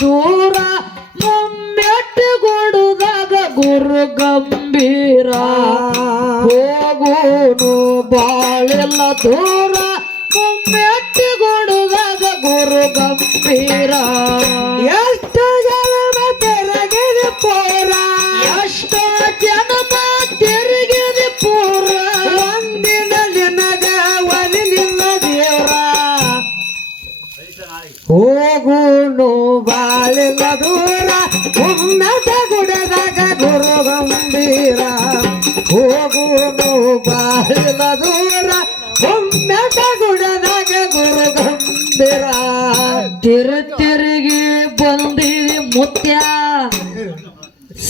ದೂರ ಮುಮ್ಮೆಟ್ಟುಗೊಡುದಾಗ ಗುರು ಗಂಭೀರ ಹೋಗೋನು ಬಾಳೆಲ್ಲ ದೂರ ಮುಮ್ಮೆಟ್ಟುಗೊಡುದಾಗ ಗುರು ಗಂಭೀರ ಎಷ್ಟು ಜನ್ಮ ತೆರಗಿದೆ ಪೂರ ಎಷ್ಟೋ ಜನ್ಮ ತಿರುಗಿದೆ ಪೂರ ಒಂದಿನ ನಿನಗ ಒಲಿಲಿಲ್ಲ ದೇವ್ರ ಹೋಗುನು ಬಾಳಿಲ್ಲ ದೂರ ಉನ್ನತ ಗುಡದಾಗ ಗುರು ಗಂಭೀರ ಹೋಗುನು ಬಾಳಿಲ್ಲ ದೂರ ಉನ್ನತ ಗುಡದಾಗ ಗುರು ಗಂಭೀರ ತಿರುಗಿ ಬಂದಿರಿ ಮುತ್ಯ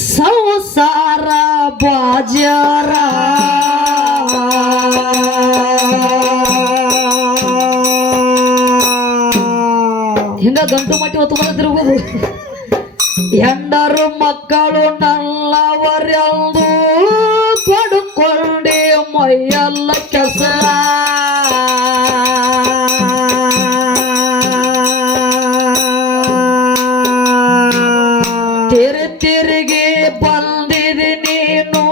ಸಂಸಾರ ಬಾಜಾರ ಹಿಂಗ ಗಂಟು ಮಟ್ಟಿ ಹೊತ್ತು ಬಂದಿರ್ಬೋದು ಹೆಂಡರು ಮಕ್ಕಳು ನಲ್ಲವರೆಂದು ಪಡ್ಕೊಂಡೆ ಮೈಯೆಲ್ಲ ಕೆಸರ ತಿರುಗಿ ಬಂದಿರಿ ನೀನು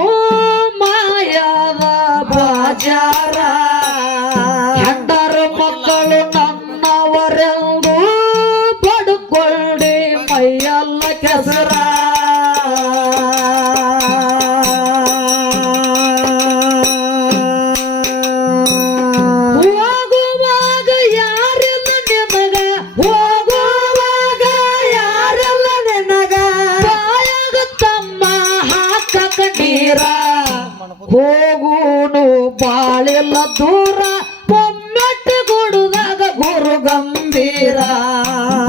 ಮಾಯದ ಬಾಜಾರ ಹೆಂಡರು ಮಕ್ಕಳು ನನ್ನವರೆಂದು ಪಡ್ಕೊಳ್ಳಿ ಮೈಯೆಲ್ಲ ಕೆಸರ ಹೋಗುವಾಗ ಯಾರೆಲ್ಲ ನಿನಗ ಹೋಗುವಾಗ ಯಾರೆಲ್ಲ ನಿನಗ ಬಾಯಾಗ ತಮ್ಮ ಹಾಕಕ ನೀರ ಹೋಗುನು ಬಾಳೆಲ್ಲ ದೂರ ಮುಮ್ಮೆಟ್ಟುಗೊಡುದಾಗ ಗುರು ಗಂಭೀರ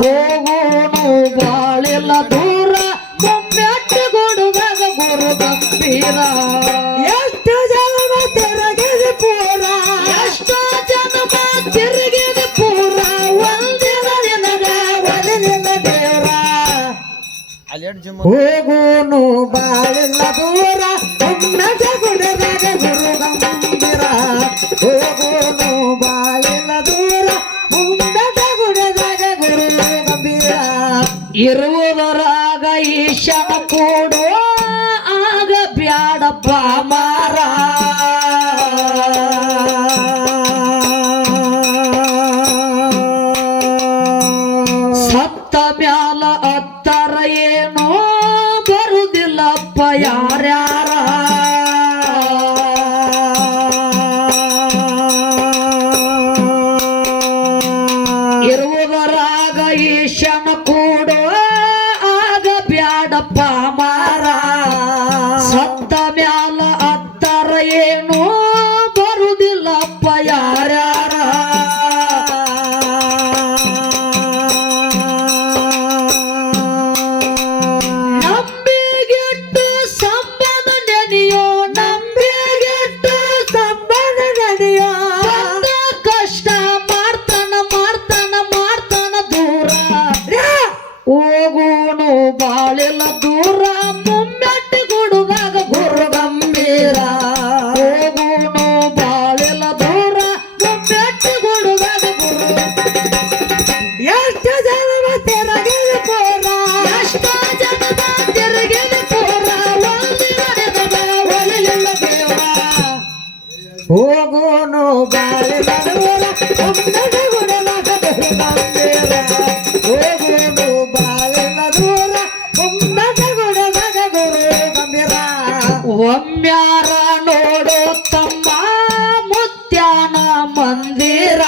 ಹೋಗುನು ಬಾಳೆಲ್ಲ ದೂರ ಮುಮ್ಮೆಟ್ಟುಗೊಡುದಾಗ ಗುರು ಗಂಭೀರ ಎಷ್ಟು ಜನ್ಮ ತೆರಗಿದೆ ಪೂರ ಎಷ್ಟೋ ಜನ್ಮ ತಿರುಗಿದೆ ಪೂರ ಒಂದಿನ ನಿನಗ ಒಲಿಲಿಲ್ಲ ದೇವ್ರ ಹೋಗುನು ಬಾಳಿಲ್ಲ ದೂರ ಉನ್ನತ ಗುಡದಾಗ ಗುರು ಗಂಭೀರ ಹೋಗುನು ಬಾಳಿಲ್ಲ ದೂರ ಉನ್ನತ ಗುಡದಾಗ ಗುರು ಗಂಭೀರ ಇರುವುದರಾಗ ಈಶನ ಕೂಡೋ ಆಗ ಬ್ಯಾಡಪ್ಪ ಮಾರ ಸತ್ತ ಮ್ಯಾಲ ಅತ್ತರ ಏನೋ ಬರುದಿಲ್ಲಪ್ಪ ಯಾರ್ಯಾರ ಇರುವುದರಾಗ ಈಶನ ಕೂಡೋ ಆಗ ಬ್ಯಾಡಪ್ಪ ಮಾರ ಸತ್ತ ಮ್ಯಾಲ ಅತ್ತರ ಏನೋ ಬರುದಿಲ್ಲಪ್ಪ ಯಾರ್ಯಾರ ನಂಬಿಗೆಟ್ಟು ಸಂಬಂಧ ನೆನೆಯೋ ನಂಬಿಗೆಟ್ಟು ಸಂಬಂಧ ನಡೆಯೋ ಬಂದ ಕಷ್ಟ ಮಾಡ್ತಾನ ದೂರ ಹೋಗೋನು ಬಾಳೆಲ್ಲ ದೂರ ಮುಮ್ಮೆಟ್ಟುಗೊಡುವಾಗ ಗುರು ಗಂಭೀರ ಹೋಗೋನು ಬಾಳೆಲ್ಲ ದೂರ ಮುಮ್ಮೆಟ್ಟುಗೊಡುವಾಗ ಗುರು ಎಷ್ಟು ಜನ್ಮ ತೆರಗಿದೆ ಪೂರ ಎಷ್ಟೋ ಜನ್ಮ ತಿರುಗಿದೆ ಪೂರ ಒಂದಿನ ನಿನಗ ಒಲಿಲಿಲ್ಲ ದೇವ್ರ ಹೋಗುನು ಬಾಳಿಲ್ಲ ದೂರ ಉನ್ನತ ಗುಡದಾಗ ಗುರು ಗಂಭೀರ ಹೋಗುನು ಬಾಳಿಲ್ಲ ದೂರ ಉನ್ನತ ಗುಡದಾಗ ಗುರು ಗಂಭೀರ ಒಮ್ಮ್ಯಾರ ನೋಡೋ ತಮ್ಮ ಮುತ್ಯಾನ ಮಂದಿರ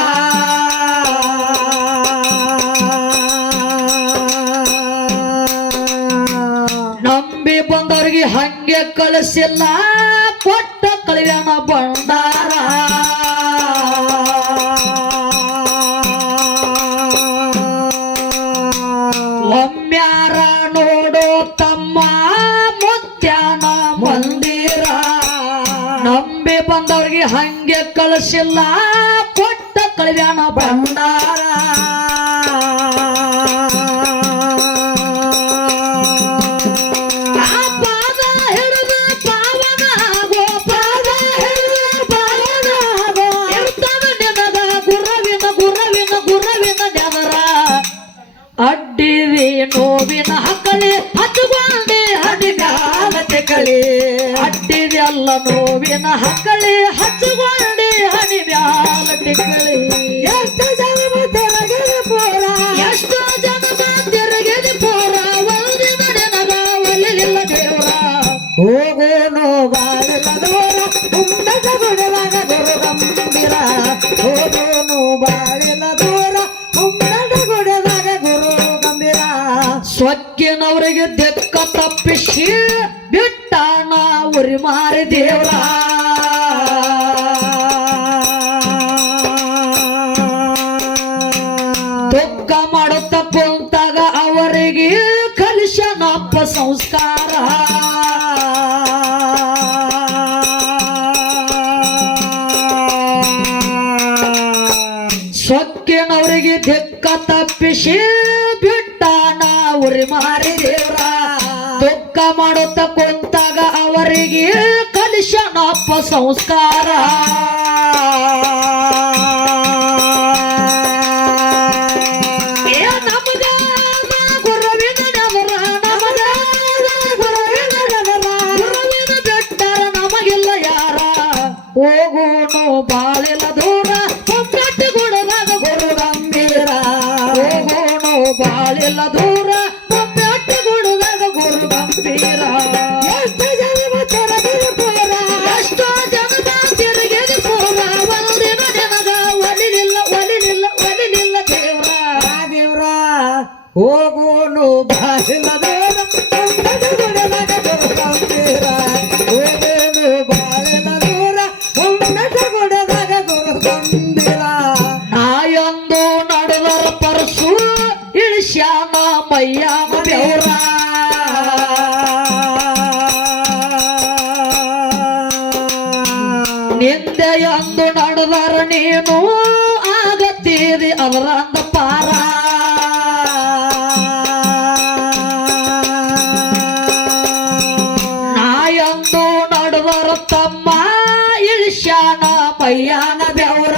ನಂಬಿ ಬಂದವ್ರಿಗೆ ಹಂಗೆ ಕಳಿಸಿಲ್ಲ ಕೊಟ್ಟ ಕಳಿಯನ ಭಂಡಾರ ಒಮ್ಮ್ಯಾರ ನೋಡೋ ತಮ್ಮ ಮುತ್ಯಾನ ಮಂದಿರ ನಂಬಿ ಬಂದವ್ರಿಗೆ ಹಂಗೆ ಕಳಿಸಿಲ್ಲ ಕೊಟ್ಟ ಕಳಿಯನ ಭಂಡಾರ ಅಡ್ಡಿವಿ ನೋಡ ಮಕ್ಕಳೇ ಅಡ್ಡಿದೆಲ್ಲ ನೋವಿನ ಹಕ್ಕಳಿ ಹಚ್ಚುಗೊಂಡಿ ಹನಿ ಮ್ಯಾಲ ಟಿಕ್ಕಳಿ ಎಷ್ಟು ಜನ್ಮ ತೆರಗಿದ ಪೂರ ಎಷ್ಟೋ ಜನ್ಮ ತಿರುಗಿದ ಪೂರ ಒಂದಿನ ನೆನಗ ಒಲಿಲಿಲ್ಲ ದೇವ್ರ ಹೋಗೋನು ಬಾಳಿಲ್ಲ ದೂರ ಉನ್ನತ ಗುಣದಾಗ ಗುರು ಗಂಭೀರ ಹೋಗೋನು ಬಾಳಿಲ್ಲ ದೂರ ಉನ್ನತ ಗುಣದಾಗ ಗುರು ಗಂಭೀರ ಸೊಕ್ಕಿನವರಿಗೆ ದೆಕ್ಕ ತಪ್ಪಿಸಿ ಬಿಟ್ಟಾನ ಉರಿ ಮಾರಿ ದೇವ್ರ ದುಃಖ ಮಾಡುತ್ತ ಕುಂತಾಗ ಅವರಿಗೆ ಕಲಿಶನಪ್ಪ ಸಂಸ್ಕಾರ ಸೊಕ್ಕಿನವರಿಗೆ ದಿಕ್ಕ ತಪ್ಪಿಸಿ ಬಿಟ್ಟಾನ ಉರಿ ಮಾರಿ ದೇವ್ರ ದುಃಖ ಮಾಡುತ್ತ ಕುಂತಾಗ ಅವರಿಗೆ ಕಲಿಶನಪ್ಪ ಸಂಸ್ಕಾರ ಹೋಗೋನು ಬಾಳಿಲ್ಲ ದೂರ ಒಬ್ಬಟ್ಟು ಗುಡದಾಗ ಗುರು ಗಂಭೀರ ಹೋಗೋನು ಬಾಳಿಲ್ಲ ದೂರ ಒಬ್ಬಟ್ಟು ಗುಡದಾಗ ಗುರು ಗಂಭೀರ ಎಷ್ಟು ಜನ್ಮ ತೆರಗಿದ ಪೂರ ಎಷ್ಟೋ ಜನ ತಿರುಗಿದ ಪೂರ ಒಂದಿನ ನೆನಗ ಒಲಿಲಿಲ್ಲ ದೇವ್ರ ದೇವ್ರ ಹೋಗೋನು ಬಾಳಿಲ್ಲ ದೂರ ಉನ್ನತ ಗುಣದಾಗ ಗುರು ಗಂಭೀರ ಹೋಗೋನು ಬಾಳಿಲ್ಲ ದೂರ ಉನ್ನತ ಗುಣದಾಗ ಗುರು ಗಂಭೀರ ನಾಯೊಂದು ನಡೆದರ ಪರಸು ಇಳಿಸ್ಯಾನ ಮಯ್ಯಾನ ದೇವ್ರ ನಿಂದೆಯೊಂದು ನಡೆದರ ನೀನು ಆಗತ್ತೀರಿ ಅದರಂದ ಪಾರ ನಾಯೊಂದು ನಡೆದರ ತಮ್ಮ ಇಳಿಸ್ಯಾನ ಮಯ್ಯಾನ ದೇವ್ರ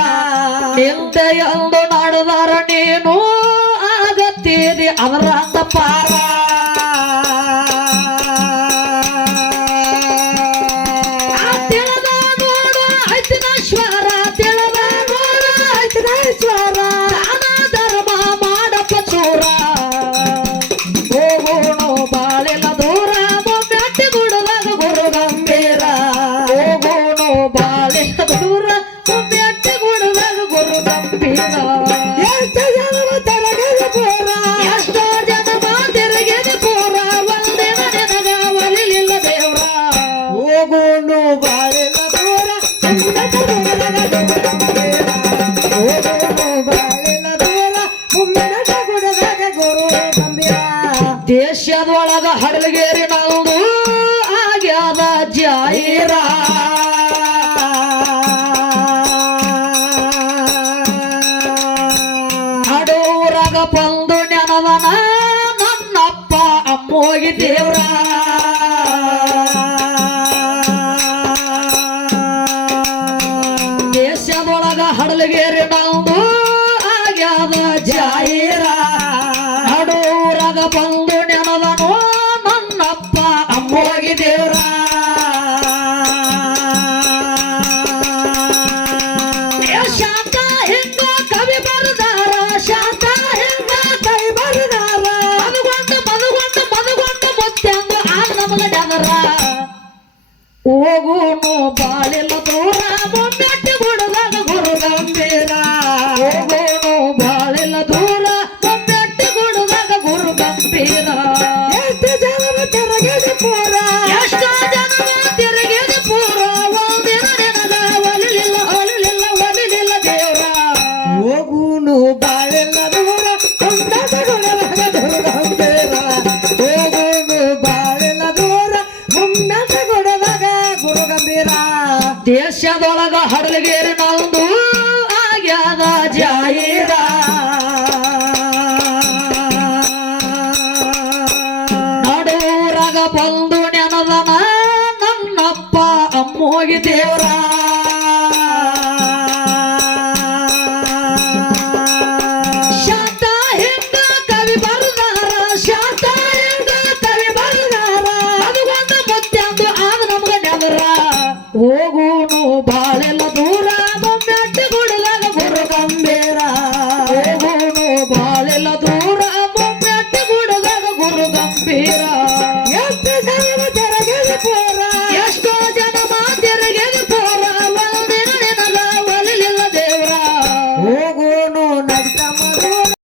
ನಿಂದೆಯೊಂದು ನಡೆದರ ನೀನು ಆಗತ್ತೀರಿ ಅದರಂದ ಪಾರ ಹೋಗೋಣ ಬಾಳಿಲ್ಲ ದೂರ ಒಬ್ಬಟ್ಟು ಗುಡದಾಗ ಗುರು ಗಂಭೀರ ಹೋಗೋಣ ಬಾಳಿಲ್ಲ ದೂರ ಒಬ್ಬಟ್ಟು ಗುಡದಾಗ ಗುರು ಗಂಭೀರ ಎಷ್ಟು ಜನ್ಮ ತೆರಗಿದ ಪೂರ ಎಷ್ಟೋ ಜನ ತಿರುಗಿದ ಪೂರ ಒಂದಿನ ನೆನಗ ಒಲಿಲಿಲ್ಲ ದೇವ್ರ ಹೋಗೋನು ಬಾಳಿಲ್ಲ ದೂರ ಉನ್ನತ ಗುಣದಾಗ ಗುರು ಗಂಭೀರ ಹೋಗೋನು ಬಾಳಿಲ್ಲ ದೂರ ಉನ್ನತ ಗುಣದಾಗ ಗುರು ಗಂಭೀರ ದೇಶದೊಳಗ ಹಡಲಗೇರಿ ನಲ್ದು ಆಗ್ಯಾದ ಜಾಯಿರ ನಡೂರಾಗ ಬಂದು ನೆನದನ ನನ್ನಪ್ಪ ಅಮ್ಮೋಗಿ ದೇವ್ರ ದೇಶದೊಳಗ ಹಡಲಗೇರಿ ನಲ್ದು ಆಗ್ಯಾದ ಜಾಯಿರ ನಡೂರಾಗ ಬಂದು ನೆನದನು ನನ್ನಪ್ಪ ಅಮ್ಮೋಗಿ ದೇವ್ರ ಶಾಂತ ಹಿಂಗ ಕವಿ ಬರದಾರ ಶಾಂತ ಹಿಂಗ ಕೈ ಬರದಾರ ಮದುಗೊಂಡು ಮುತ್ಯಂಗ ಆಗ ನಮಗ ಡಗರ ಹೋಗೋನು ಬಾಳಿಲ್ಲ ದೂರ ಒಬ್ಬಟ್ಟು ಗುಡದಾಗ ಗುರು ಗಂಭೀರ ಹೋಗೋನು ಬಾಳಿಲ್ಲ ದೂರ ಒಬ್ಬಟ್ಟು ಗುಡದಾಗ ಗುರು ಗಂಭೀರ ಎಷ್ಟು ಜನ್ಮ ತೆರಗಿದ ಪೂರ ಎಷ್ಟೋ ಜನ ತಿರುಗಿದ ಪೂರ ಒಂದಿನ ನೆನಗ ಒಲಿಲಿಲ್ಲ ದೇವ್ರ ಹೋಗುನು ಬಾಳೆಲ್ಲ ದೂರ ಉನ್ನತ ಗುಣದಾಗ ಗುರು ಗಂಭೀರ ಹೋಗುನು ಬಾಳೆಲ್ಲ ದೂರ ಉನ್ನತ ಗುಣದಾಗ ಗುರು ಗಂಭೀರ ದೇಶದೊಳಗ ಹಡಲಗೇರಿ ನಲ್ದು ಆಗ್ಯಾದ ಜಾಯಿರ ನಡೂರಾಗ ಬಂದು ನೆನದನ ನನ್ನಪ್ಪ ಅಮ್ಮೋಗಿ ದೇವ್ರ